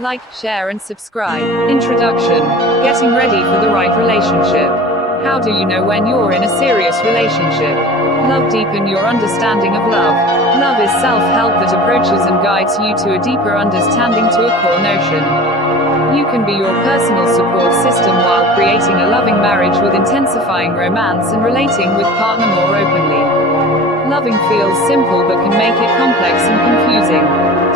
Like, share and subscribe. Introduction. Getting ready for the right relationship. How do you know when you're in a serious relationship? Love. Deepen your understanding of love. Love is self-help that approaches and guides you to a deeper understanding to a core notion. You can be your personal support system while creating a loving marriage with intensifying romance and relating with partner more openly. Loving feels simple but can make it complex and confusing.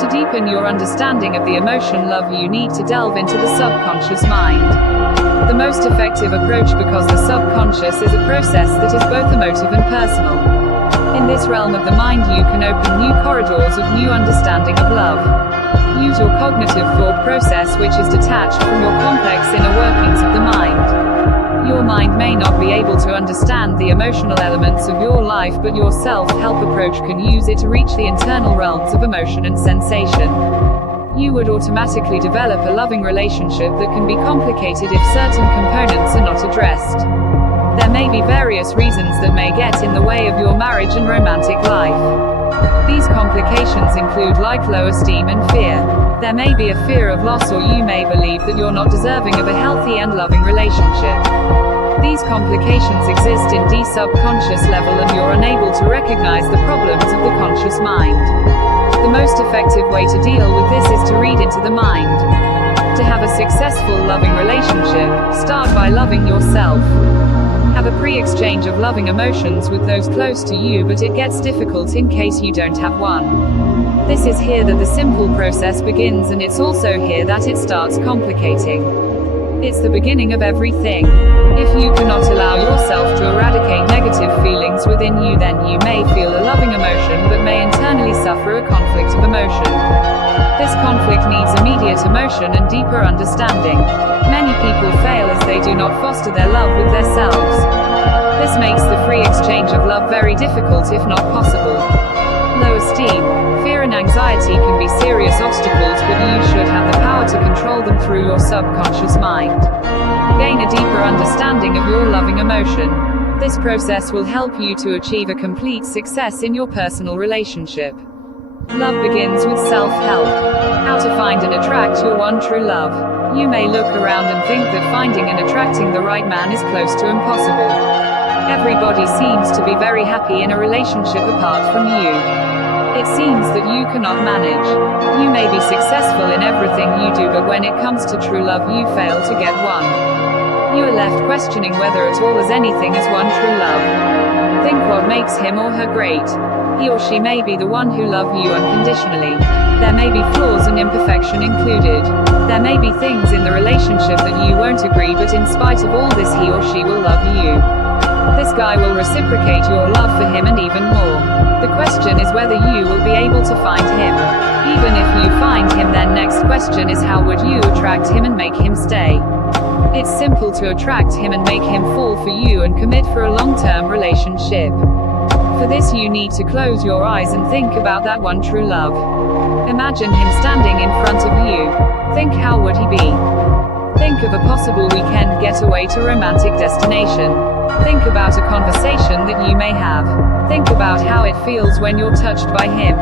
To deepen your understanding of the emotion love, you need to delve into the subconscious mind. The most effective approach, because the subconscious is a process that is both emotive and personal. In this realm of the mind you can open new corridors of new understanding of love. Use your cognitive thought process, which is detached from your complex inner workings of the mind. Your mind may not be able to understand the emotional elements of your life, but your self-help approach can use it to reach the internal realms of emotion and sensation. You would automatically develop a loving relationship that can be complicated if certain components are not addressed. There may be various reasons that may get in the way of your marriage and romantic life. These complications include like low esteem and fear. There may be a fear of loss, or you may believe that you're not deserving of a healthy and loving relationship. These complications exist in the subconscious level and you're unable to recognize the problems of the conscious mind. The most effective way to deal with this is to read into the mind. To have a successful loving relationship, start by loving yourself. Have a pre-exchange of loving emotions with those close to you, but it gets difficult in case you don't have one. This is here that the simple process begins, and it's also here that it starts complicating. It's the beginning of everything. If you cannot allow yourself to eradicate negative feelings within you, then you may feel a loving emotion but may internally suffer a conflict of emotion. This conflict needs immediate emotion and deeper understanding. Many people fail as they do not foster their love with themselves. This makes the free exchange of love very difficult, if not possible. Low esteem, fear and anxiety can be serious obstacles, but you should have the power to control them through your subconscious mind. Gain a deeper understanding of your loving emotion. This process will help you to achieve a complete success in your personal relationship. Love begins with self-help. How to find and attract your one true love. You may look around and think that finding and attracting the right man is close to impossible. Everybody seems to be very happy in a relationship apart from you. It seems that you cannot manage. You may be successful in everything you do, but when it comes to true love you fail to get one. You are left questioning whether at all as anything as one true love. Think what makes him or her great. He or she may be the one who loves you unconditionally. There may be flaws and imperfection included. There may be things in the relationship that you won't agree, but in spite of all this he or she will love you. This guy will reciprocate your love for him and even more. The question is whether you will be able to find him. Even if you find him, then next question is how would you attract him and make him stay? It's simple to attract him and make him fall for you and commit for a long-term relationship. For this you need to close your eyes and think about that one true love. Imagine him standing in front of you. Think, how would he be? Think of a possible weekend getaway to romantic destination. Think about a conversation that you may have. Think about how it feels when you're touched by him.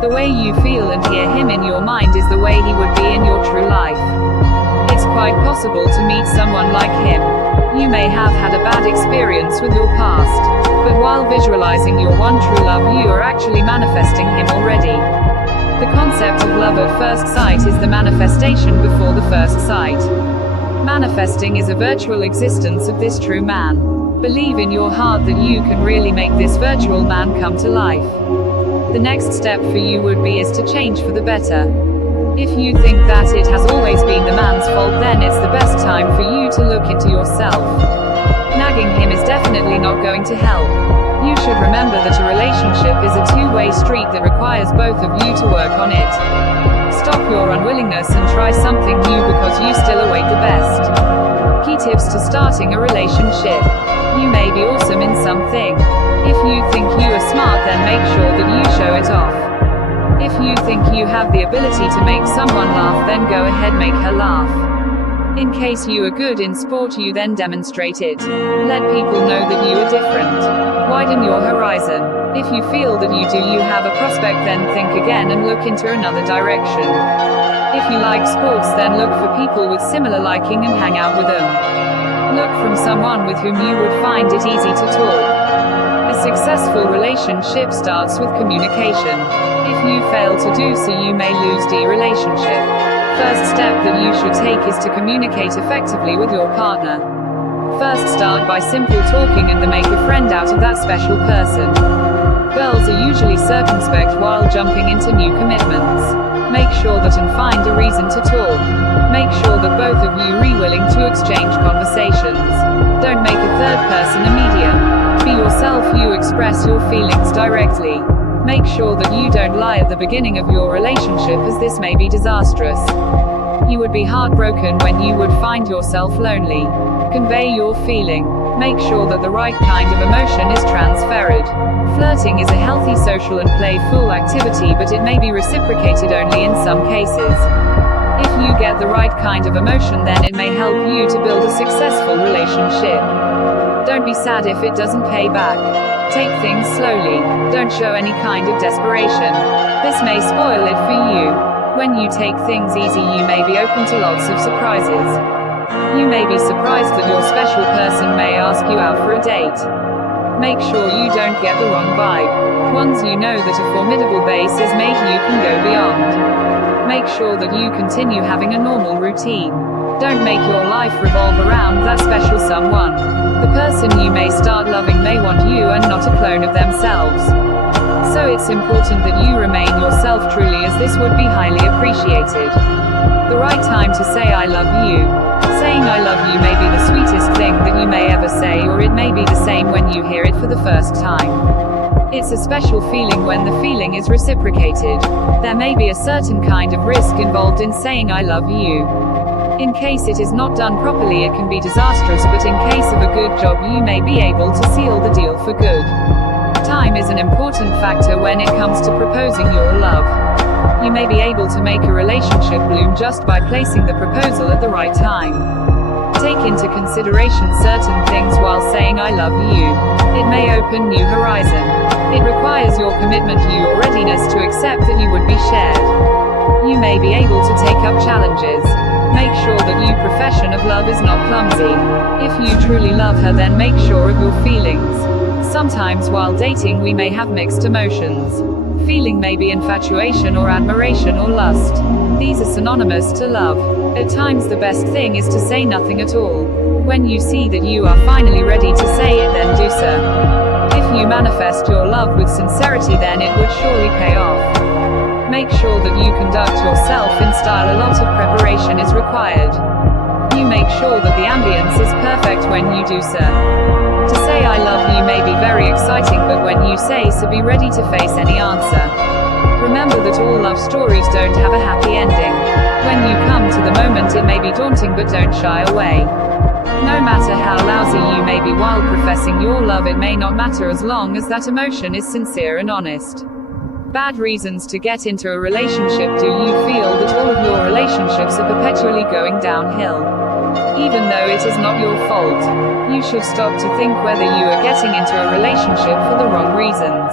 The way you feel and hear him in your mind is the way he would be in your true life. It's quite possible to meet someone like him. You may have had a bad experience with your past, but while visualizing your one true love you are actually manifesting him already. The concept of love at first sight is the manifestation before the first sight. Manifesting is a virtual existence of this true man. Believe in your heart that you can really make this virtual man come to life. The next step for you would be is to change for the better. If you think that it has always been the man's fault, then it's the best time for you to look into yourself. Nagging him is definitely not going to help. You should remember that a relationship is a two-way street that requires both of you to work on it. Stop your unwillingness and try something new because you still await the best. Key tips to starting a relationship. You may be awesome in something. If you think you are smart, then make sure that you show it off. If you think you have the ability to make someone laugh, then go ahead, make her laugh. In case you are good in sport, you then demonstrate it. Let people know that you are different. Widen your horizon. If you feel that you have a prospect, then think again and look into another direction. If you like sports, then look for people with similar liking and hang out with them. Look from someone with whom you would find it easy to talk. A successful relationship starts with communication. If you fail to do so, you may lose the relationship. First step that you should take is to communicate effectively with your partner. First, start by simple talking and then make a friend out of that special person. Girls are usually circumspect while jumping into new commitments. Make sure that and find a reason to talk. Make sure that both of you are willing to exchange conversations. Don't make a third person a medium. Be yourself, you express your feelings directly. Make sure that you don't lie at the beginning of your relationship, as this may be disastrous. You would be heartbroken when you would find yourself lonely. Convey your feeling. Make sure that the right kind of emotion is transferred. Flirting is a healthy social and playful activity, but it may be reciprocated only in some cases. If you get the right kind of emotion, then it may help you to build a successful relationship. Don't be sad if it doesn't pay back. Take things slowly. Don't show any kind of desperation. This may spoil it for you. When you take things easy, you may be open to lots of surprises. You may be surprised that your special person may ask you out for a date. Make sure you don't get the wrong vibe. Once you know that a formidable base is made, you can go beyond. Make sure that you continue having a normal routine. Don't make your life revolve around that special someone. The person you may start loving may want you and not a clone of themselves. So it's important that you remain yourself truly, as this would be highly appreciated. The right time to say I love you. Saying I love you may be the sweetest thing that you may ever say, or it may be the same when you hear it for the first time. It's a special feeling when the feeling is reciprocated. There may be a certain kind of risk involved in saying I love you. In case it is not done properly, it can be disastrous, but in case of a good job, you may be able to seal the deal for good. Time is an important factor when it comes to proposing your love. You may be able to make a relationship bloom just by placing the proposal at the right time. Take into consideration certain things while saying I love you. It may open new horizon. It requires your commitment, your readiness to accept that you would be shared. You may be able to take up challenges. Make sure that your profession of love is not clumsy. If you truly love her, then make sure of your feelings. Sometimes while dating we may have mixed emotions. Feeling may be infatuation or admiration or lust. These are synonymous to love. At times the best thing is to say nothing at all. When you see that you are finally ready to say it, then do so. If you manifest your love with sincerity, then it would surely pay off. Make sure that you conduct yourself in style. A lot of preparation is required. You make sure that the ambience is perfect when you do so. To say I love you may be very exciting, but when you say so, be ready to face any answer. Remember that all love stories don't have a happy ending. When you come to the moment, it may be daunting, but don't shy away. No matter how lousy you may be while professing your love, it may not matter as long as that emotion is sincere and honest. Bad reasons to get into a relationship. Do you feel that all of your relationships are perpetually going downhill? Even though it is not your fault, you should stop to think whether you are getting into a relationship for the wrong reasons.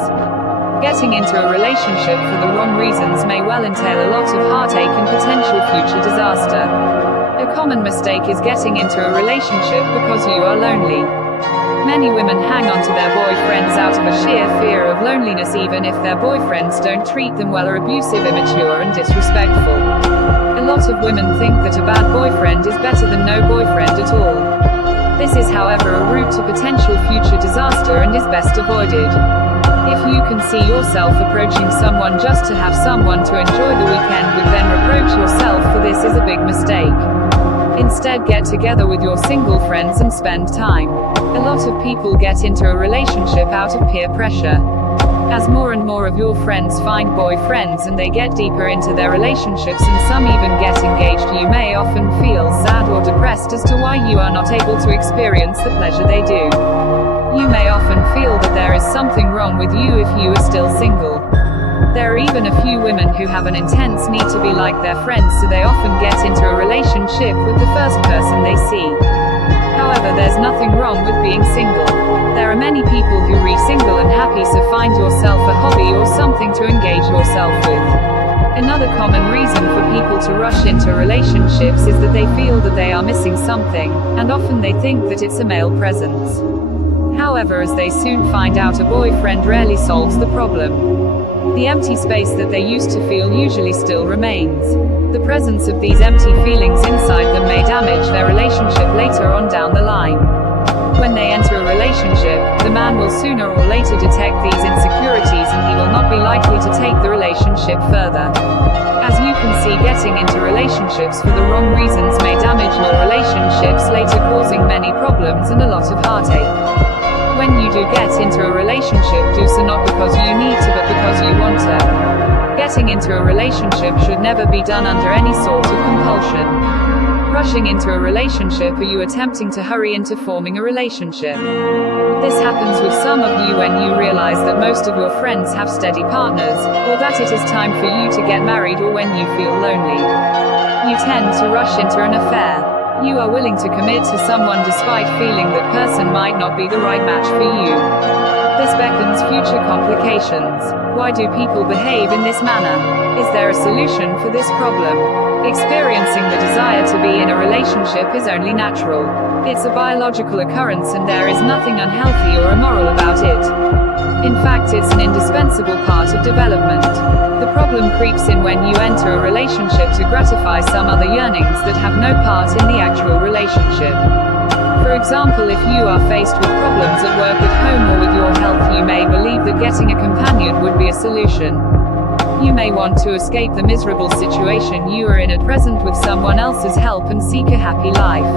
Getting into a relationship for the wrong reasons may well entail a lot of heartache and potential future disaster. A common mistake is getting into a relationship because you are lonely. Many women hang on to their boyfriends out of a sheer fear of loneliness, even if their boyfriends don't treat them well, or abusive, immature, and disrespectful. A lot of women think that a bad boyfriend is better than no boyfriend at all. This is, however, a route to potential future disaster and is best avoided. If you can see yourself approaching someone just to have someone to enjoy the weekend with, then reproach yourself for this is a big mistake. Instead, get together with your single friends and spend time. A lot of people get into a relationship out of peer pressure. As more and more of your friends find boyfriends and they get deeper into their relationships, and some even get engaged, you may often feel sad or depressed as to why you are not able to experience the pleasure they do. You may often feel that there is something wrong with you if you are still single. There are even a few women who have an intense need to be like their friends, so they often get into a relationship with the first person they see. However, there's nothing wrong with being single. There are many people who re-single and happy, so find yourself a hobby or something to engage yourself with. Another common reason for people to rush into relationships is that they feel that they are missing something, and often they think that it's a male presence. However, as they soon find out, a boyfriend rarely solves the problem. The empty space that they used to feel usually still remains. The presence of these empty feelings inside them may damage their relationship later on down the line. When they enter a relationship, the man will sooner or later detect these insecurities, and he will not be likely to take the relationship further. As you can see, getting into relationships for the wrong reasons may damage your relationships later, causing many problems and a lot of heartache. When you do get into a relationship, do so not because you need to, but because you want to. Getting into a relationship should never be done under any sort of compulsion. Rushing into a relationship, are you attempting to hurry into forming a relationship? This happens with some of you when you realize that most of your friends have steady partners, or that it is time for you to get married, or when you feel lonely. You tend to rush into an affair. You are willing to commit to someone despite feeling that person might not be the right match for you. This beckons future complications. Why do people behave in this manner? Is there a solution for this problem? Experiencing the desire to be in a relationship is only natural. It's a biological occurrence, and there is nothing unhealthy or immoral about it. In fact, it's an indispensable part of development. The problem creeps in when you enter a relationship to gratify some other yearnings that have no part in the actual relationship. For example, if you are faced with problems at work, at home, or with your health, you may believe that getting a companion would be a solution. You may want to escape the miserable situation you are in at present with someone else's help and seek a happy life.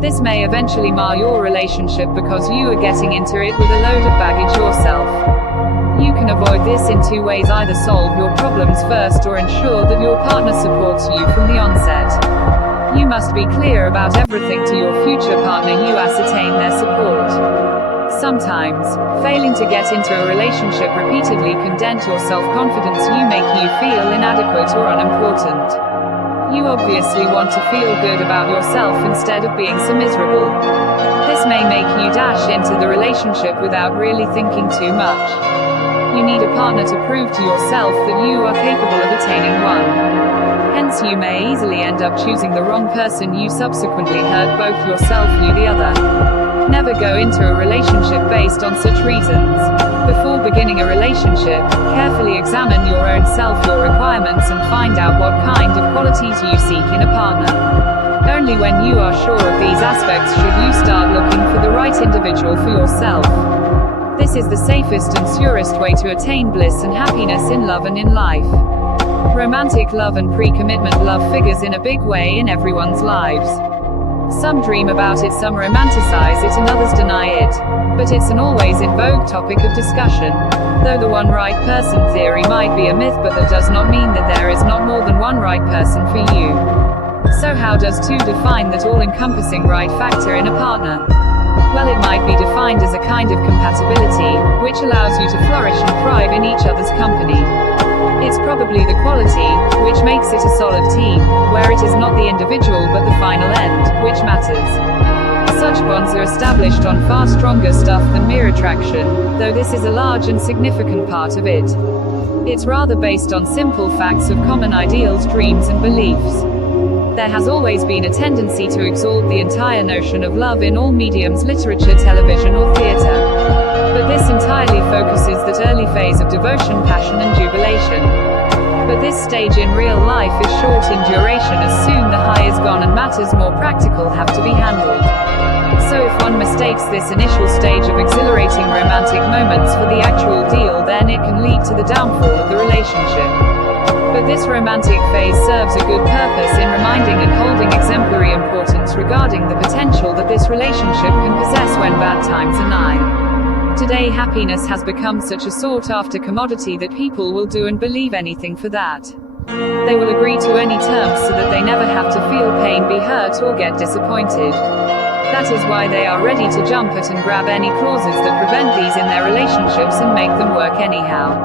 This may eventually mar your relationship because you are getting into it with a load of baggage yourself. You can avoid this in two ways: either solve your problems first or ensure that your partner supports you from the onset. You must be clear about everything to your future partner. You ascertain their support. Sometimes, failing to get into a relationship repeatedly can dent your self-confidence. You make you feel inadequate or unimportant. You obviously want to feel good about yourself instead of being so miserable. This may make you dash into the relationship without really thinking too much. You need a partner to prove to yourself that you are capable of attaining one. Hence, you may easily end up choosing the wrong person. You subsequently hurt both yourself and the other. Never go into a relationship based on such reasons. Before beginning a relationship, carefully examine your own self, your requirements, and find out what kind of qualities you seek in a partner. Only when you are sure of these aspects should you start looking for the right individual for yourself. This is the safest and surest way to attain bliss and happiness in love and in life. Romantic love and pre-commitment love figures in a big way in everyone's lives. Some dream about it, some romanticize it, and others deny it. But it's an always in vogue topic of discussion. Though the one right person theory might be a myth, but that does not mean that there is not more than one right person for you. So how does to define that all-encompassing right factor in a partner? Well, it might be defined as a kind of compatibility, which allows you to flourish and thrive in each other's company. It's probably the quality, which makes it a solid team, where it is not the individual but the final end, which matters. Such bonds are established on far stronger stuff than mere attraction, though this is a large and significant part of it. It's rather based on simple facts of common ideals, dreams, and beliefs. There has always been a tendency to exalt the entire notion of love in all mediums, literature, television, or theater. But this entirely focuses that early phase of devotion, passion, and jubilation. But this stage in real life is short in duration, as soon the high is gone and matters more practical have to be handled. So if one mistakes this initial stage of exhilarating romantic moments for the actual deal, then it can lead to the downfall of the relationship. But this romantic phase serves a good purpose in reminding and holding exemplary importance regarding the potential that this relationship can possess when bad times are nigh. Today, happiness has become such a sought-after commodity that people will do and believe anything for that. They will agree to any terms so that they never have to feel pain, be hurt, or get disappointed. That is why they are ready to jump at and grab any clauses that prevent these in their relationships and make them work anyhow.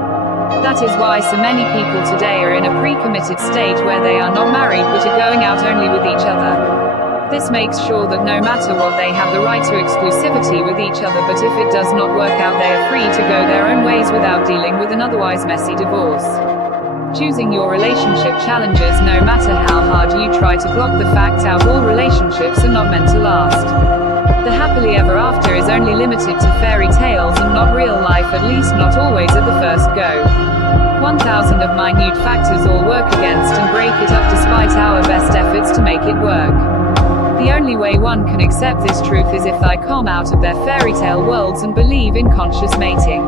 That is why so many people today are in a pre-committed stage where they are not married but are going out only with each other. This makes sure that no matter what, they have the right to exclusivity with each other, but if it does not work out, they are free to go their own ways without dealing with an otherwise messy divorce. Choosing your relationship challenges. No matter how hard you try to block the fact out, all relationships are not meant to last. The happily ever after is only limited to fairy tales and not real life, at least not always at the first go. 1,000 of minute factors all work against and break it up despite our best efforts to make it work. The only way one can accept this truth is if they come out of their fairy tale worlds and believe in conscious mating.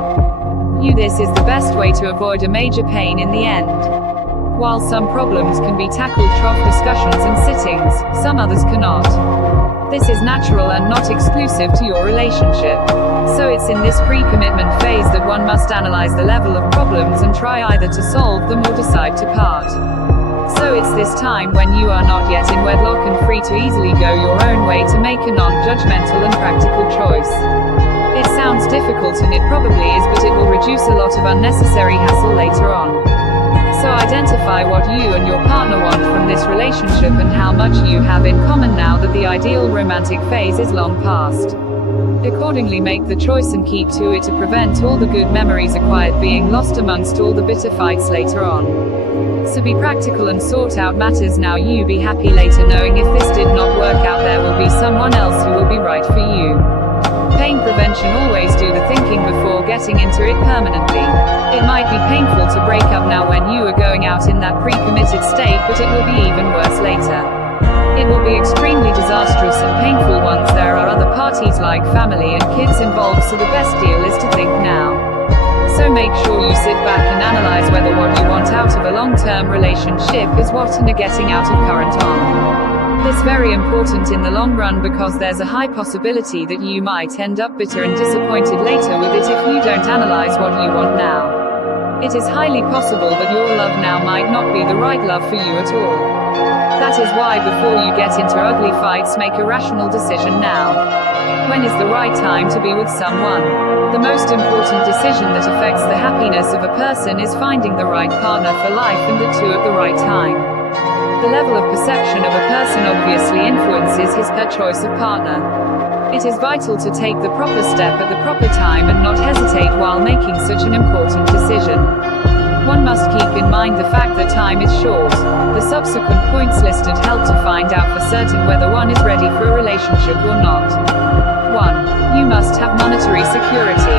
This is the best way to avoid a major pain in the end. While some problems can be tackled through discussions and sittings, some others cannot. This is natural and not exclusive to your relationship. So it's in this pre-commitment phase that one must analyze the level of problems and try either to solve them or decide to part. So it's this time when you are not yet in wedlock and free to easily go your own way to make a non-judgmental and practical choice. It sounds difficult, and it probably is, but it will reduce a lot of unnecessary hassle later on. So identify what you and your partner want from this relationship and how much you have in common now that the ideal romantic phase is long past. Accordingly, make the choice and keep to it to prevent all the good memories acquired being lost amongst all the bitter fights later on. So be practical and sort out matters now. You be happy later knowing if this did not work out, there will be someone else who will be right for you. Pain prevention. Always do the thinking before getting into it permanently. It might be painful to break up now when you are going out in that pre-committed state, but it will be even worse later. It will be extremely disastrous and painful once there are other parties like family and kids involved, so the best deal is to think now. So make sure you sit back and analyze whether what you want out of a long-term relationship is what and are getting out of current on. This very important in the long run, because there's a high possibility that you might end up bitter and disappointed later with it if you don't analyze what you want now. It is highly possible that your love now might not be the right love for you at all. That is why before you get into ugly fights, make a rational decision now. When is the right time to be with someone? The most important decision that affects the happiness of a person is finding the right partner for life, and the two at the right time. The level of perception of a person obviously influences his her choice of partner. It is vital to take the proper step at the proper time and not hesitate while making such an important decision. One must keep in mind the fact that time is short. The subsequent points listed help to find out for certain whether one is ready for a relationship or not. 1. You must have monetary security.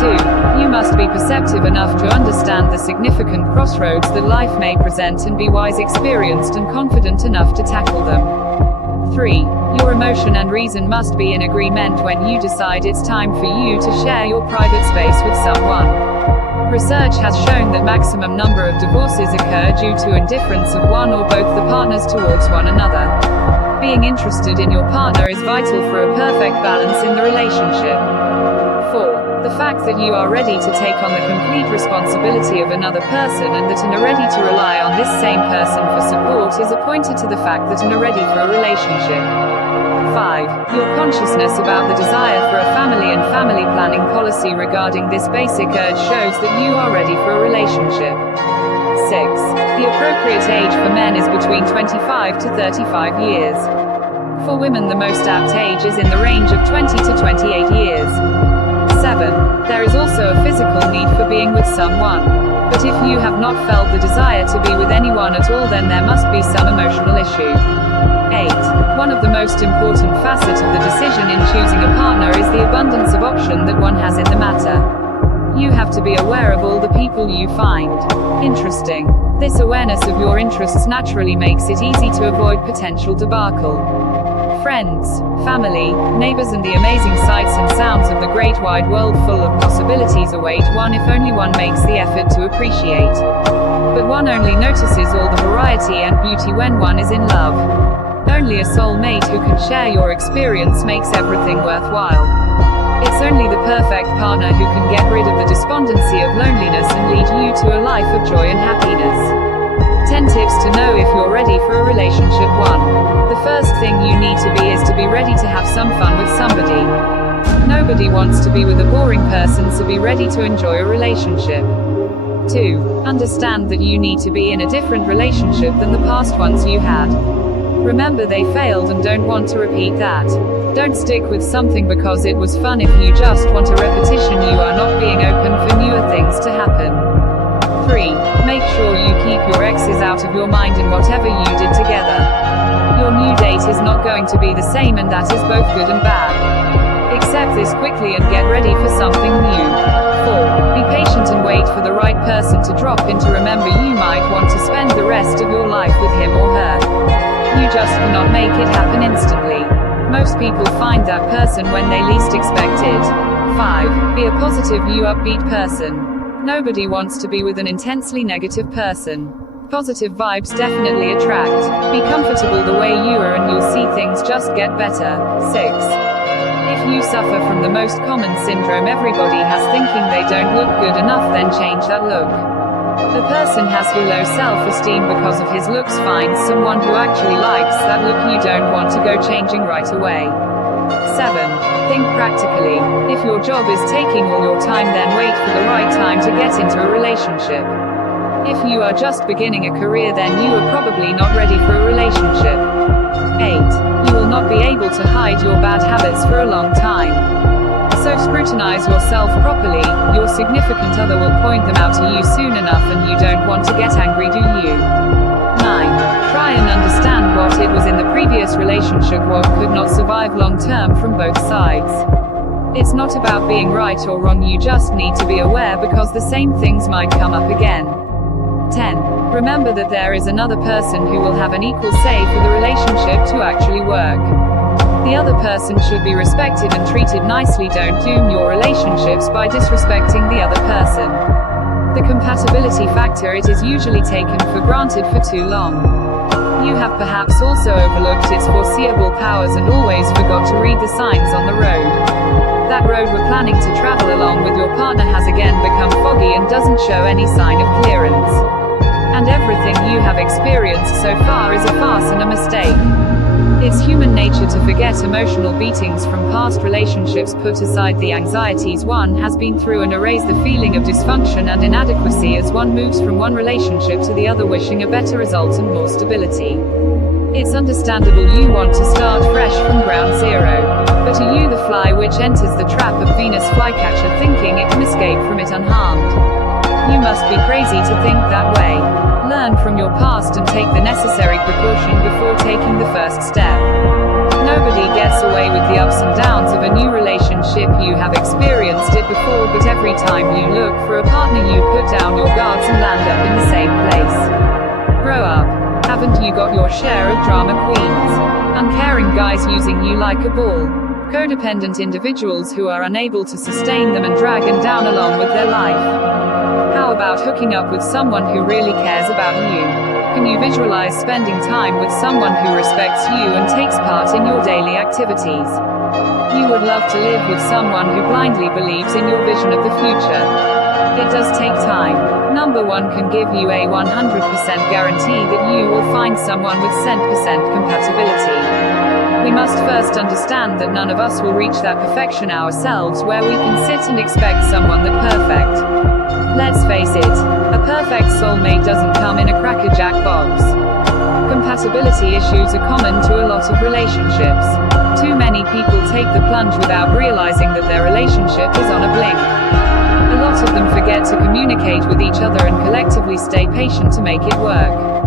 2. You must be perceptive enough to understand the significant crossroads that life may present and be wise, experienced, and confident enough to tackle them. 3. Your emotion and reason must be in agreement when you decide it's time for you to share your private space with someone. Research has shown that maximum number of divorces occur due to indifference of one or both the partners towards one another. Being interested in your partner is vital for a perfect balance in the relationship. 4. The fact that you are ready to take on the complete responsibility of another person and that and are ready to rely on this same person for support is a pointer to the fact that and are ready for a relationship. 5. Your consciousness about the desire for a family and family planning policy regarding this basic urge shows that you are ready for a relationship. 6. The appropriate age for men is between 25 to 35 years. For women, the most apt age is in the range of 20 to 28 years. 7. There is also a physical need for being with someone. But if you have not felt the desire to be with anyone at all, then there must be some emotional issue. 8. One of the most important facets of the decision in choosing a partner is the abundance of option that one has in the matter. You have to be aware of all the people you find interesting. This awareness of your interests naturally makes it easy to avoid potential debacle. Friends, family, neighbors, and the amazing sights and sounds of the great wide world full of possibilities await one if only one makes the effort to appreciate. But one only notices all the variety and beauty when one is in love. Only a soulmate who can share your experience makes everything worthwhile. It's only the perfect partner who can get rid of the despondency of loneliness and lead you to a life of joy and happiness. 10 tips to know if you're ready for a relationship. 1. The first thing you need to be is to be ready to have some fun with somebody. Nobody wants to be with a boring person, so be ready to enjoy a relationship. 2. Understand that you need to be in a different relationship than the past ones you had. Remember they failed and don't want to repeat that. Don't stick with something because it was fun if you just want a repetition. You are not being open for newer things to happen. 3. Make sure you keep your exes out of your mind in whatever you did together. Your new date is not going to be the same, and that is both good and bad. Accept this quickly and get ready for something new. 4. Be patient and wait for the right person to drop in. To remember you might want to spend the rest of your life with him or her. You just cannot make it happen instantly. Most people find that person when they least expect it. 5. Be a positive, upbeat person. Nobody wants to be with an intensely negative person. Positive vibes definitely attract. Be comfortable the way you are and you'll see things just get better. 6. If you suffer from the most common syndrome everybody has, thinking they don't look good enough, then change that look. The person has low self-esteem because of his looks. Find someone who actually likes that look. You don't want to go changing right away. 7. Think practically. If your job is taking all your time, then wait for the right time to get into a relationship. If you are just beginning a career, then you are probably not ready for a relationship. 8. You will not be able to hide your bad habits for a long time. So scrutinize yourself properly. Your significant other will point them out to you soon enough, and you don't want to get angry, do you? 9. Try and understand what it was in the previous relationship what could not survive long term from both sides. It's not about being right or wrong, you just need to be aware because the same things might come up again. 10. Remember that there is another person who will have an equal say for the relationship to actually work. The other person should be respected and treated nicely. Don't doom your relationships by disrespecting the other person. The compatibility factor, it is usually taken for granted for too long. You have perhaps also overlooked its foreseeable powers and always forgot to read the signs on the road. That road we're planning to travel along with your partner has again become foggy and doesn't show any sign of clearance. And everything you have experienced so far is a farce and a mistake. It's human nature to forget emotional beatings from past relationships. Put aside the anxieties one has been through and erase the feeling of dysfunction and inadequacy as one moves from one relationship to the other, wishing a better result and more stability. It's understandable you want to start fresh from ground zero. But are you the fly which enters the trap of Venus flycatcher, thinking it can escape from it unharmed? You must be crazy to think that way. Learn from your past and take the necessary precaution before taking the first step. Nobody gets away with the ups and downs of a new relationship. You have experienced it before, but every time you look for a partner you put down your guards and land up in the same place. Grow up. Haven't you got your share of drama queens? Uncaring guys using you like a ball. Codependent individuals who are unable to sustain them and drag them down along with their life. How about hooking up with someone who really cares about you? Can you visualize spending time with someone who respects you and takes part in your daily activities? You would love to live with someone who blindly believes in your vision of the future. It does take time. Number one can give you a 100% guarantee that you will find someone with 100% compatibility. We must first understand that none of us will reach that perfection ourselves where we can sit and expect someone that perfect. Let's face it, a perfect soulmate doesn't come in a crackerjack box. Compatibility issues are common to a lot of relationships. Too many people take the plunge without realizing that their relationship is on a blink. A lot of them forget to communicate with each other and collectively stay patient to make it work.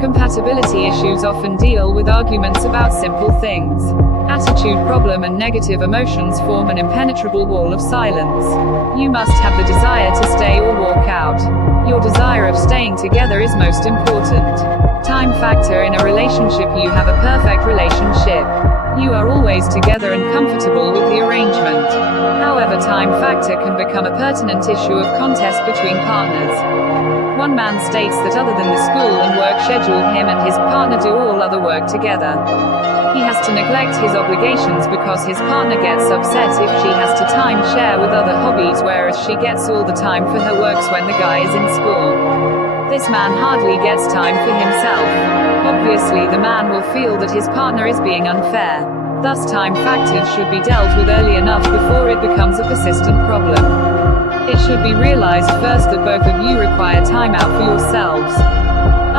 Compatibility issues often deal with arguments about simple things. Attitude problem and negative emotions form an impenetrable wall of silence. You must have the desire to stay or walk out. Your desire of staying together is most important. Time factor in a relationship. You have a perfect relationship. You are always together and comfortable with the arrangement. However, time factor can become a pertinent issue of contest between partners. One man states that other than the school and work schedule, him and his partner do all other work together. He has to neglect his obligations because his partner gets upset if she has to time share with other hobbies, whereas she gets all the time for her works when the guy is in school. This man hardly gets time for himself. Obviously, the man will feel that his partner is being unfair. Thus, time factors should be dealt with early enough before it becomes a persistent problem. It should be realized first that both of you require time out for yourselves.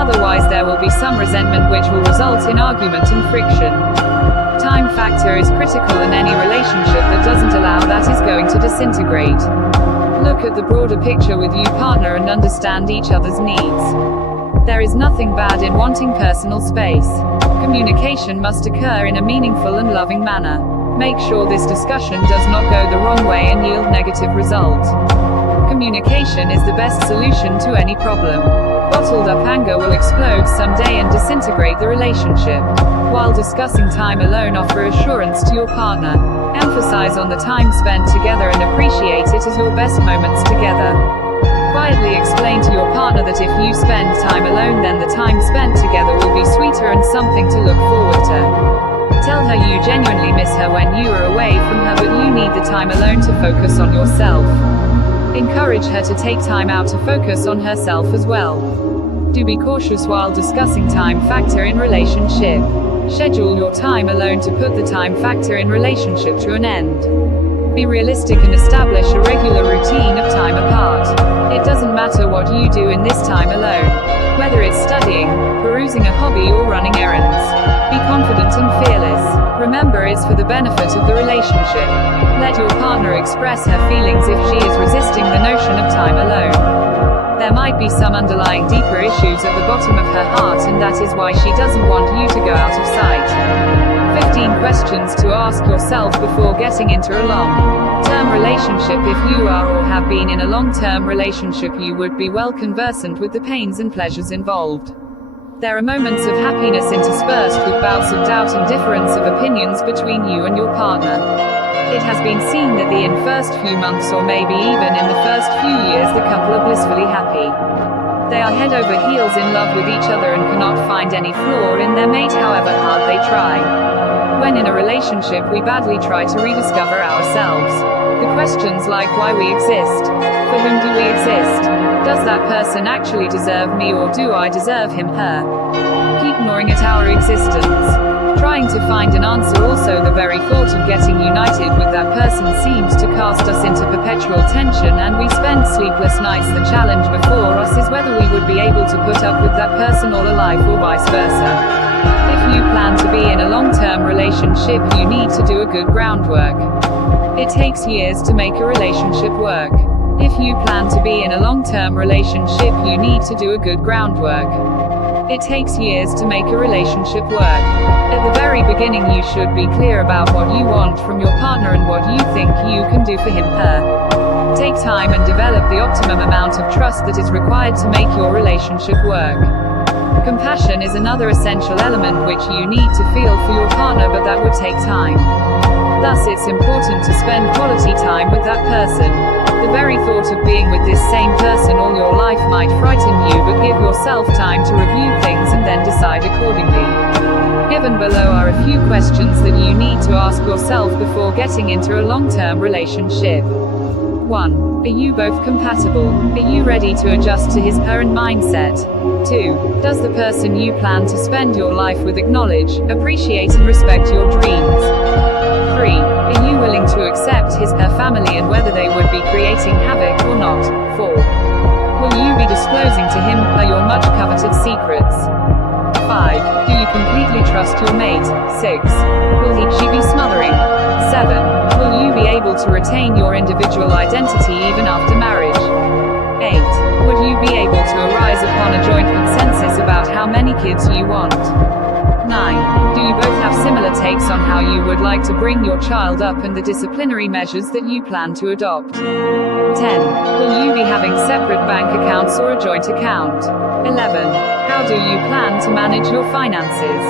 Otherwise there will be some resentment which will result in argument and friction. Time factor is critical in any relationship that doesn't allow that is going to disintegrate. Look at the broader picture with your partner and understand each other's needs. There is nothing bad in wanting personal space. Communication must occur in a meaningful and loving manner. Make sure this discussion does not go the wrong way and yield negative result. Communication is the best solution to any problem. Bottled up anger will explode someday and disintegrate the relationship. While discussing time alone, offer assurance to your partner. Emphasize on the time spent together and appreciate it as your best moments together. Quietly explain to your partner that if you spend time alone, then the time spent together will be sweeter and something to look forward to. Tell her you genuinely miss her when you are away from her, but you need the time alone to focus on yourself. Encourage her to take time out to focus on herself as well. Do be cautious while discussing time factor in relationship. Schedule your time alone to put the time factor in relationship to an end. Be realistic and establish a regular routine of time apart. It doesn't matter what you do in this time alone. Whether it's studying, perusing a hobby or running errands. Be confident and fearless. Remember, it's for the benefit of the relationship. Let your partner express her feelings if she is resisting the notion of time alone. There might be some underlying deeper issues at the bottom of her heart, and that is why she doesn't want you to go out of sight. 15 questions to ask yourself before getting into a long-term relationship. If you are or have been in a long-term relationship, you would be well conversant with the pains and pleasures involved. There are moments of happiness interspersed with bouts of doubt and difference of opinions between you and your partner. It has been seen that in the first few months, or maybe even in the first few years, the couple are blissfully happy. They are head over heels in love with each other and cannot find any flaw in their mate, however hard they try. When in a relationship, we badly try to rediscover ourselves. The questions like why we exist, for whom do we exist, does that person actually deserve me, or do I deserve him, her? Keep gnawing at our existence, trying to find an answer. Also, the very thought of getting united with that person seems to cast us into perpetual tension, and we spend sleepless nights. The challenge before us is whether we would be able to put up with that person all alive, or vice versa. If you plan to be in a long-term relationship, you need to do a good groundwork. It takes years to make a relationship work. If you plan to be in a long-term relationship, you need to do a good groundwork. It takes years to make a relationship work. At the very beginning, you should be clear about what you want from your partner and what you think you can do for him, her. Take time and develop the optimum amount of trust that is required to make your relationship work. Compassion is another essential element which you need to feel for your partner, but that would take time. Thus, it's important to spend quality time with that person. The very thought of being with this same person all your life might frighten you, but give yourself time to review things and then decide accordingly. Given below are a few questions that you need to ask yourself before getting into a long-term relationship. 1. Are you both compatible? Are you ready to adjust to his current mindset? 2. Does the person you plan to spend your life with acknowledge, appreciate and respect your dreams? 3. Are you willing to accept her family and whether they would be creating havoc or not? 4. Will you be disclosing to him your much coveted secrets? 5. Do you completely trust your mate? 6. Will she be smothering? 7. Will you be able to retain your individual identity even after marriage? 8. Would you be able to arise upon a joint consensus about how many kids you want? 9. Do you both have similar takes on how you would like to bring your child up and the disciplinary measures that you plan to adopt? 10. Will you be having separate bank accounts or a joint account? 11. How do you plan to manage your finances?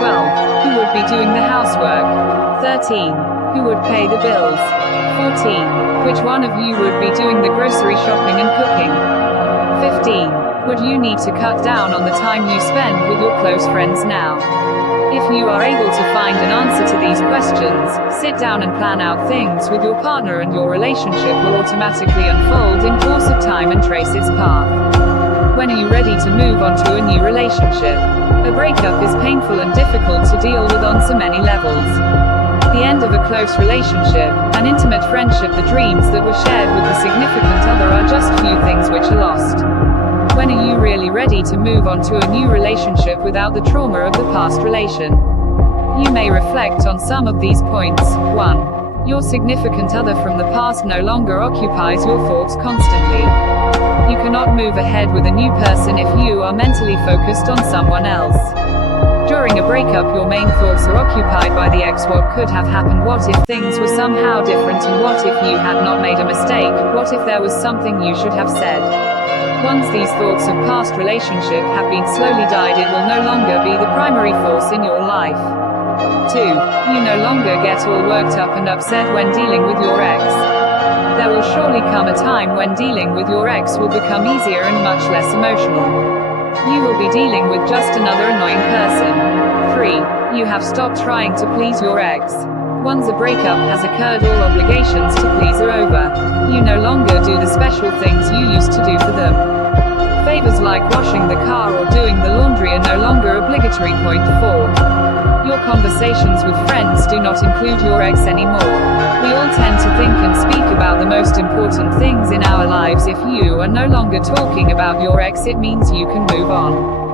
12. Who would be doing the housework? 13. Who would pay the bills? 14. Which one of you would be doing the grocery shopping and cooking? 15. Would you need to cut down on the time you spend with your close friends now? If you are able to find an answer to these questions, sit down and plan out things with your partner, and your relationship will automatically unfold in course of time and trace its path. When are you ready to move on to a new relationship? A breakup is painful and difficult to deal with on so many levels. The end of a close relationship, an intimate friendship, the dreams that were shared with the significant other are just few things which are lost. When are you really ready ready to move on to a new relationship without the trauma of the past relation. You may reflect on some of these points. 1. Your significant other from the past no longer occupies your thoughts constantly. You cannot move ahead with a new person if you are mentally focused on someone else. During a breakup, your main thoughts are occupied by the ex. What could have happened? What if things were somehow different? And what if you had not made a mistake? What if there was something you should have said? Once these thoughts of past relationship have been slowly died, it will no longer be the primary force in your life. 2. You no longer get all worked up and upset when dealing with your ex. There will surely come a time when dealing with your ex will become easier and much less emotional. You will be dealing with just another annoying person. 3. You have stopped trying to please your ex. Once a breakup has occurred, all obligations to please are over. You no longer do the special things you used to do for them. Favors like washing the car or doing the laundry are no longer obligatory. Point 4. Your conversations with friends do not include your ex anymore. We all tend to think and speak about the most important things in our lives. If you are no longer talking about your ex, it means you can move on.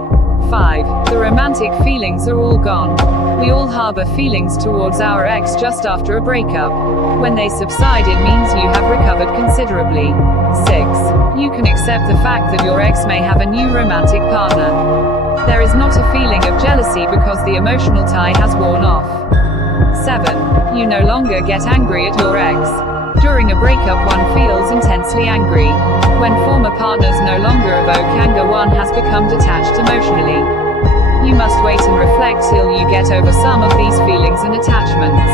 5. The romantic feelings are all gone. We all harbor feelings towards our ex just after a breakup. When they subside, it means you have recovered considerably. 6. You can accept the fact that your ex may have a new romantic partner. There is not a feeling of jealousy because the emotional tie has worn off. 7. You no longer get angry at your ex. During a breakup, one feels intensely angry. When former partners no longer evoke anger, one has become detached emotionally. You must wait and reflect till you get over some of these feelings and attachments.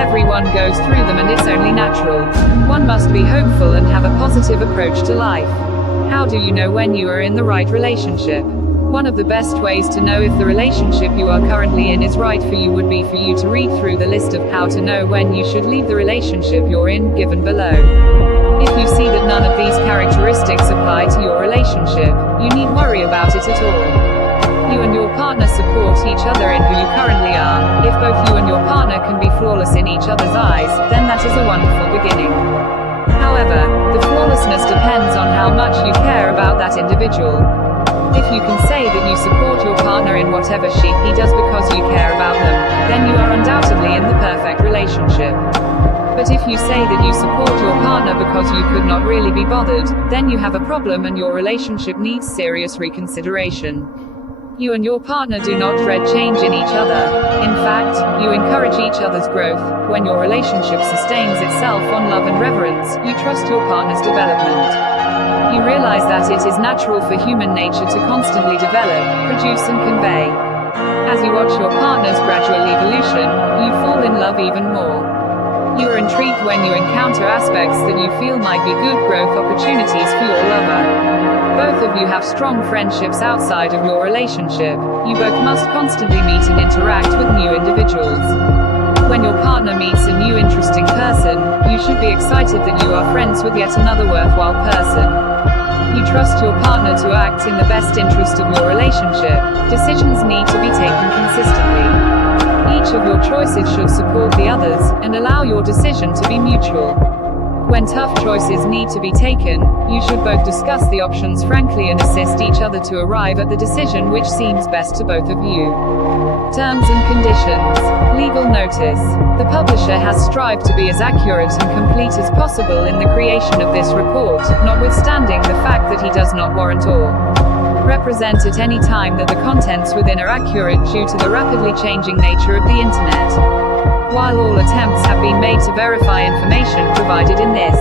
Everyone goes through them and it's only natural. One must be hopeful and have a positive approach to life. How do you know when you are in the right relationship? One of the best ways to know if the relationship you are currently in is right for you would be for you to read through the list of how to know when you should leave the relationship you're in, given below. If you see that none of these characteristics apply to your relationship, you need worry about it at all. You and your partner support each other in who you currently are. If both you and your partner can be flawless in each other's eyes, then that is a wonderful beginning. However, the flawlessness depends on how much you care about that individual. If you can say that you support your partner in whatever he does because you care about them, then you are undoubtedly in the perfect relationship. But if you say that you support your partner because you could not really be bothered, then you have a problem and your relationship needs serious reconsideration. You and your partner do not dread change in each other. In fact, you encourage each other's growth. When your relationship sustains itself on love and reverence, you trust your partner's development. You realize that it is natural for human nature to constantly develop, produce and convey. As you watch your partner's gradual evolution, you fall in love even more. You are intrigued when you encounter aspects that you feel might be good growth opportunities for your lover. Both of you have strong friendships outside of your relationship. You both must constantly meet and interact with new individuals. When your partner meets a new interesting person, you should be excited that you are friends with yet another worthwhile person. You trust your partner to act in the best interest of your relationship. Decisions need to be taken consistently. Each of your choices should support the others, and allow your decision to be mutual. When tough choices need to be taken, you should both discuss the options frankly and assist each other to arrive at the decision which seems best to both of you. Terms and conditions. Legal notice. The publisher has strived to be as accurate and complete as possible in the creation of this report, notwithstanding the fact that he does not warrant or represent at any time that the contents within are accurate due to the rapidly changing nature of the internet. While all attempts have been made to verify information provided in this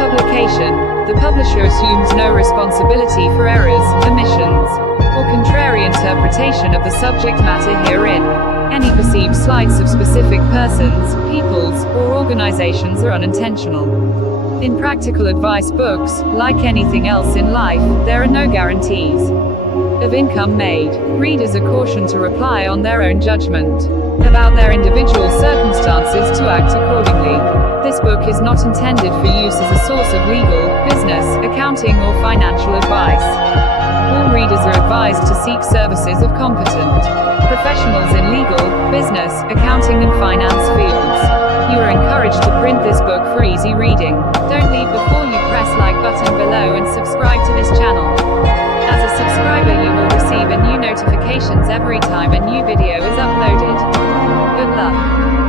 publication, the publisher assumes no responsibility for errors, omissions, or contrary interpretation of the subject matter herein. Any perceived slights of specific persons, peoples, or organizations are unintentional. In practical advice books, like anything else in life, there are no guarantees of income made. Readers are cautioned to rely on their own judgment about their individual circumstances to act accordingly. This book is not intended for use as a source of legal, business, accounting, or financial advice. All readers are advised to seek services of competent professionals in legal, business, accounting, and finance fields. You are encouraged to print this book for easy reading. Don't leave before you press like button below and subscribe to this channel. As a notifications every time a new video is uploaded. Good luck.